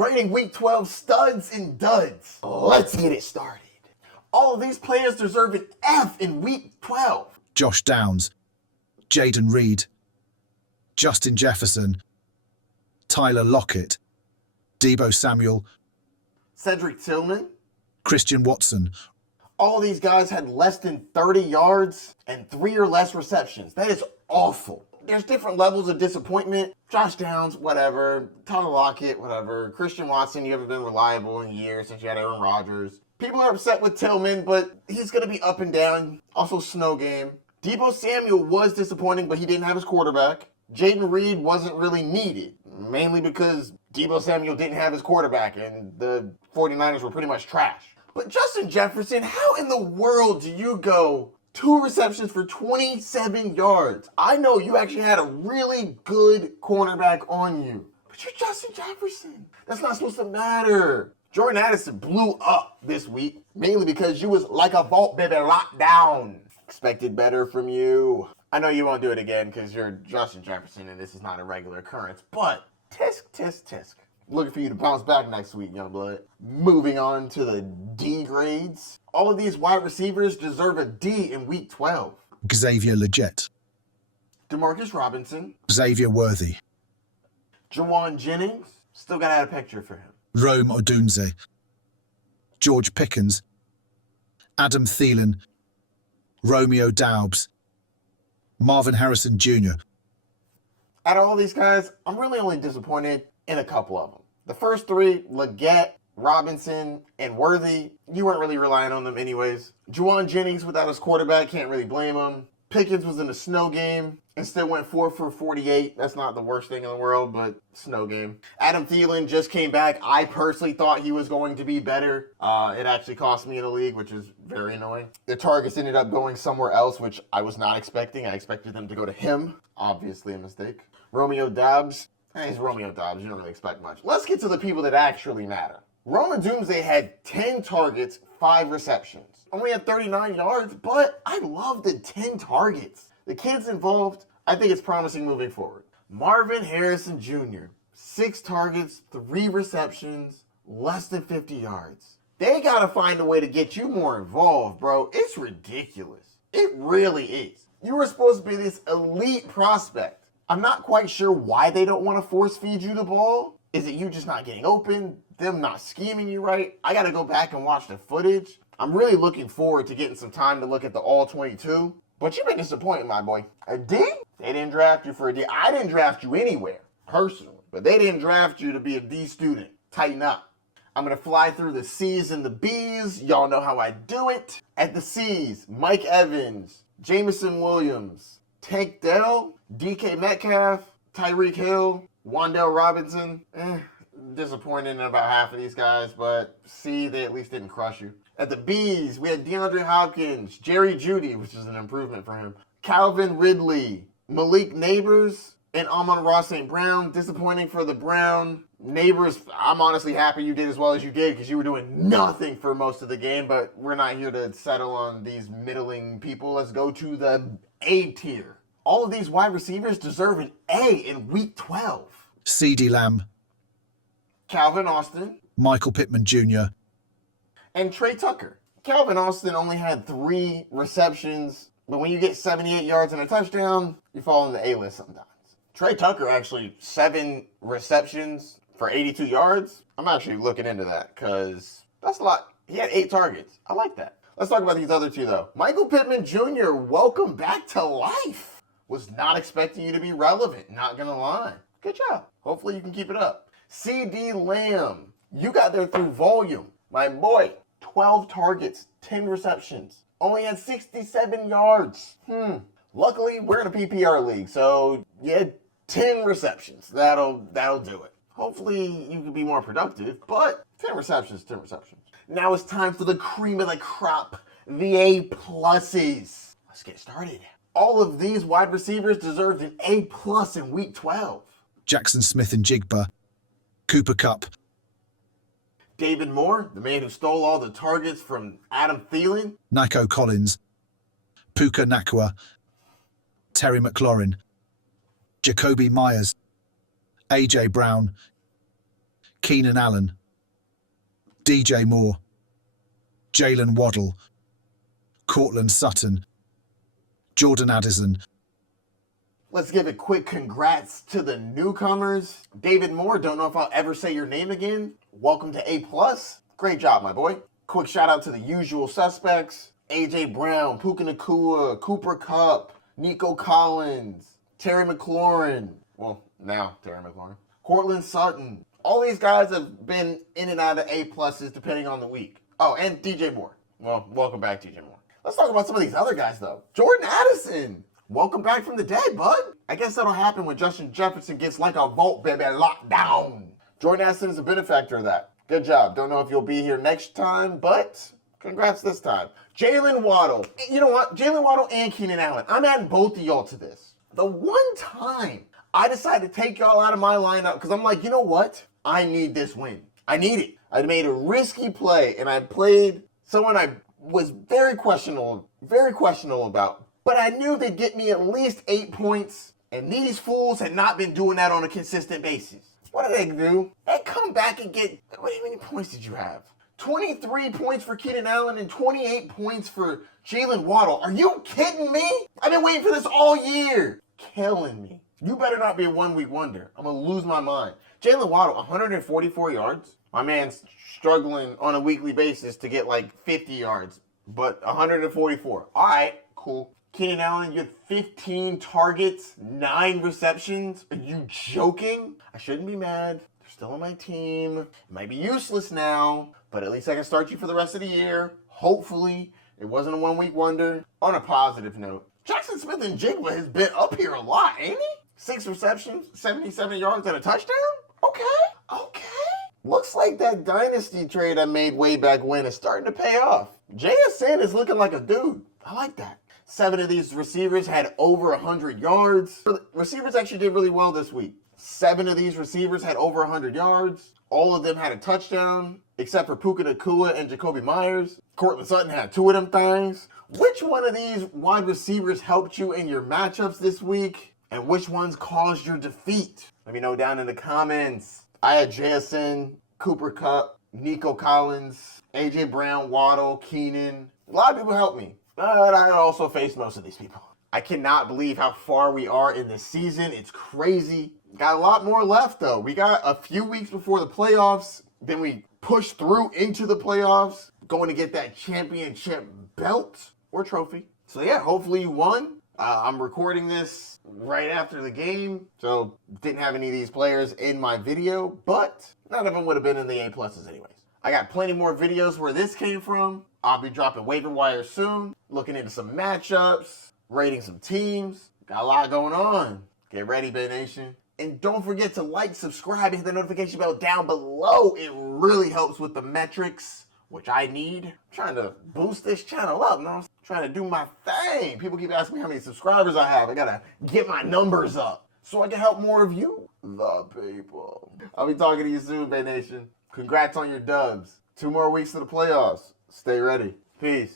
Grading Week 12 studs and duds. Let's get it started. All of these players deserve an F in Week 12. Josh Downs, Jaden Reed, Justin Jefferson, Tyler Lockett, Deebo Samuel, Cedric Tillman. Christian Watson. All these guys had less than 30 yards and 3 or less receptions. That is awful. There's different levels of disappointment. Josh Downs, whatever. Tyler Lockett, whatever. Christian Watson, you haven't been reliable in years since you had Aaron Rodgers. People are upset with Tillman, but he's going to be up and down. Also, snow game. Deebo Samuel was disappointing, but he didn't have his quarterback. Jaden Reed wasn't really needed, mainly because Deebo Samuel didn't have his quarterback, and the 49ers were pretty much trash. But Justin Jefferson, how in the world do you go 2 receptions for 27 yards? I know you actually had a really good cornerback on you, but you're Justin Jefferson. That's not supposed to matter. Jordan Addison blew up this week, mainly because you was like a vault baby locked down. Expected better from you. I know you won't do it again because you're Justin Jefferson and this is not a regular occurrence, but tisk, tisk, tisk. Looking for you to bounce back next week, young blood. Moving on to the D grades. All of these wide receivers deserve a D in Week 12. Xavier Legette, Demarcus Robinson. Xavier Worthy, Jawan Jennings. Still got to add a picture for him. Rome Odunze, George Pickens, Adam Thielen, Romeo Doubs, Marvin Harrison Jr. Out of all these guys, I'm really only disappointed in a couple of them. The first 3, Legette, Robinson, and Worthy, you weren't really relying on them anyways. Jawan Jennings without his quarterback, can't really blame him. Pickens was in a snow game and still went 4 for 48. That's not the worst thing in the world, but snow game. Adam Thielen just came back. I personally thought he was going to be better. It actually cost me in the league, which is very annoying. The targets ended up going somewhere else, which I was not expecting. I expected them to go to him. Obviously a mistake. Romeo Doubs. He's Romeo Doubs. You don't really expect much. Let's get to the people that actually matter. Rome Odunze had 10 targets, 5 receptions. Only had 39 yards, but I love the 10 targets. The kids involved, I think it's promising moving forward. Marvin Harrison Jr., 6 targets, 3 receptions, less than 50 yards. They got to find a way to get you more involved, bro. It's ridiculous. It really is. You were supposed to be this elite prospect. I'm not quite sure why they don't want to force feed you the ball. Is it you just not getting open? Them not scheming you right? I got to go back and watch the footage. I'm really looking forward to getting some time to look at the All-22. But you've been disappointing, my boy. A D? They didn't draft you for a D. I didn't draft you anywhere, personally. But they didn't draft you to be a D student. Tighten up. I'm going to fly through the C's and the B's. Y'all know how I do it. At the C's, Mike Evans, Jameson Williams, Tank Dell, DK Metcalf, Tyreek Hill, Wan'Dale Robinson. Disappointed in about half of these guys, but C, they at least didn't crush you. At the B's, we had DeAndre Hopkins, Jerry Jeudy, which is an improvement for him, Calvin Ridley, Malik Neighbors, and Amon-Ra St. Brown. Disappointing for the Brown. Neighbors, I'm honestly happy you did as well as you did because you were doing nothing for most of the game, but we're not here to settle on these middling people. Let's go to the A tier. All of these wide receivers deserve an A in Week 12. CeeDee Lamb, Calvin Austin, Michael Pittman Jr., and Trey Tucker. Calvin Austin only had 3 receptions, but when you get 78 yards and a touchdown, you fall in the A list sometimes. Trey Tucker actually 7 receptions for 82 yards. I'm actually looking into that because that's a lot. He had 8 targets. I like that. Let's talk about these other 2 though. Michael Pittman Jr., welcome back to life. Was not expecting you to be relevant, not gonna lie. Good job. Hopefully you can keep it up. CeeDee Lamb, you got there through volume. My boy, 12 targets, 10 receptions, only had 67 yards. Luckily, we're in a PPR league, so you had 10 receptions. That'll do it. Hopefully, you can be more productive, but 10 receptions, 10 receptions. Now it's time for the cream of the crop, the A pluses. Let's get started. All of these wide receivers deserved an A plus in Week 12. Jackson Smith and Jigba, Cooper Kupp, David Moore, the man who stole all the targets from Adam Thielen. Nico Collins, Puka Nakua, Terry McLaurin, Jacoby Myers, A.J. Brown, Keenan Allen, DJ Moore, Jalen Waddle, Courtland Sutton, Jordan Addison. Let's give a quick congrats to the newcomers. David Moore, don't know if I'll ever say your name again. Welcome to A+. Great job, my boy. Quick shout out to the usual suspects. AJ Brown, Puka Nacua, Cooper Kupp, Nico Collins, Terry McLaurin. Well, now Terry McLaurin. Courtland Sutton. All these guys have been in and out of A+ depending on the week. Oh, and DJ Moore. Well, welcome back, DJ Moore. Let's talk about some of these other guys, though. Jordan Addison. Welcome back from the dead, bud. I guess that'll happen when Justin Jefferson gets like a vault, baby, locked down. Jordan Addison is a benefactor of that. Good job. Don't know if you'll be here next time, but congrats this time. Jalen Waddle. You know what? Jalen Waddle and Keenan Allen. I'm adding both of y'all to this. The one time I decided to take y'all out of my lineup because I'm like, you know what? I need this win. I need it. I made a risky play, and I played someone I was very questionable about. But I knew they'd get me at least 8 points, and these fools had not been doing that on a consistent basis. What did they do? They come back and get, how many points did you have? 23 points for Keenan Allen and 28 points for Jalen Waddle. Are you kidding me? I've been waiting for this all year. Killing me. You better not be a one-week wonder. I'm going to lose my mind. Jalen Waddle, 144 yards. My man's struggling on a weekly basis to get like 50 yards, but 144. All right, cool. Keenan Allen, you had 15 targets, 9 receptions. Are you joking? I shouldn't be mad. They're still on my team. It might be useless now, but at least I can start you for the rest of the year. Hopefully, it wasn't a one-week wonder. On a positive note, Jackson Smith-Njigba has been up here a lot, ain't he? 6 receptions, 77 yards, and a touchdown? Okay. Looks like that dynasty trade I made way back when is starting to pay off. JSN is looking like a dude. I like that. 7 of these receivers had over 100 yards. Receivers actually did really well this week. 7 of these receivers had over 100 yards. All of them had a touchdown, except for Puka Nacua and Jacoby Myers. Courtland Sutton had 2 of them things. Which one of these wide receivers helped you in your matchups this week? And which ones caused your defeat? Let me know down in the comments. I had JSN, Cooper Kupp, Nico Collins, AJ Brown, Waddle, Keenan. A lot of people helped me. But I also faced most of these people. I cannot believe how far we are in this season. It's crazy. Got a lot more left, though. We got a few weeks before the playoffs. Then we push through into the playoffs, going to get that championship belt or trophy. So, yeah, hopefully you won. I'm recording this right after the game, so didn't have any of these players in my video, but none of them would have been in the A+ anyways. I got plenty more videos where this came from. I'll be dropping waiver wire soon, looking into some matchups, rating some teams. Got a lot going on. Get ready, Bay Nation. And don't forget to like, subscribe, and hit the notification bell down below. It really helps with the metrics, which I need. I'm trying to boost this channel up, I'm trying to do my thing. People keep asking me how many subscribers I have. I gotta get my numbers up so I can help more of you, the people. I'll be talking to you soon, Bay Nation. Congrats on your dubs. 2 more weeks to the playoffs. Stay ready. Peace.